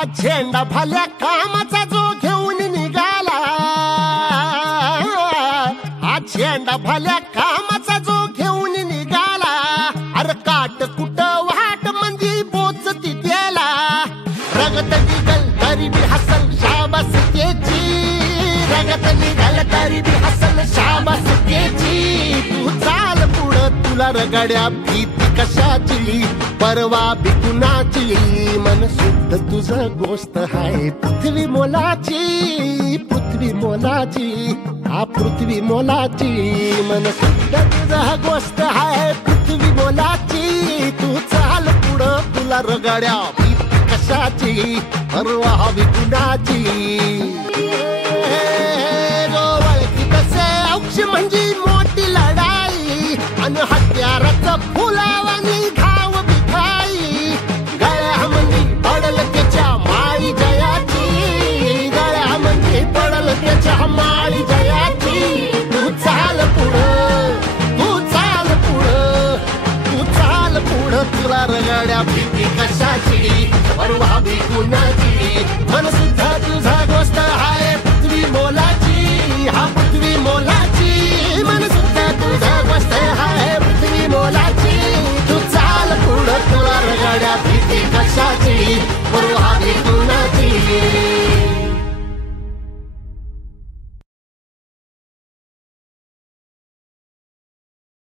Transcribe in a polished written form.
हा झेंडा भल्या कामाचा जो घेऊन निघाला, हा झेंडा भल्या कामाचा जो घेऊन निघाला, अरे काट कुट वाट मंदी पोचती त्याला, रगत निघल तरी बी हसल शाबास त्याची, रगत निघल तरी बी हसल शाबास त्याची, तू चाल पुढं तुला रगड्या भीती कशाची, परवा बी कुणाची, मन शुद्ध तुझं गोष्ट हाय पृथ्वी मोलाची, पृथ्वी मोलाची, हा पृथ्वी मोलाची, मन शुद्ध तुझं गोष्ट हाय पृथ्वी मोलाची, तू चाल पुढं तुला रगड्या भीती कशाची, परवा बी कुणाची, म्हणजे मोठी लढाई आणि हत्याराचं फुलावानी घाव बिखाई, गळ्यामध्ये पडल त्याच्या माळी जयाची, गळ्यामध्ये पडल त्याच्या माळी जयाची, तू चाल पुढं, तू चाल पुढं, तू चाल पुढं तुला रगड्या भीती कशाची, परवा बी कुणाची, मन सुद्धा तुझा गोष्ट हाय पृथ्वी मोलाची, हा पृथ्वी मोलाची, मन सुद्धा तुझा गोष्ट हाय पृथ्वी मोलाची, तू चाल पुढं तुला रगड्या भीती कशाची.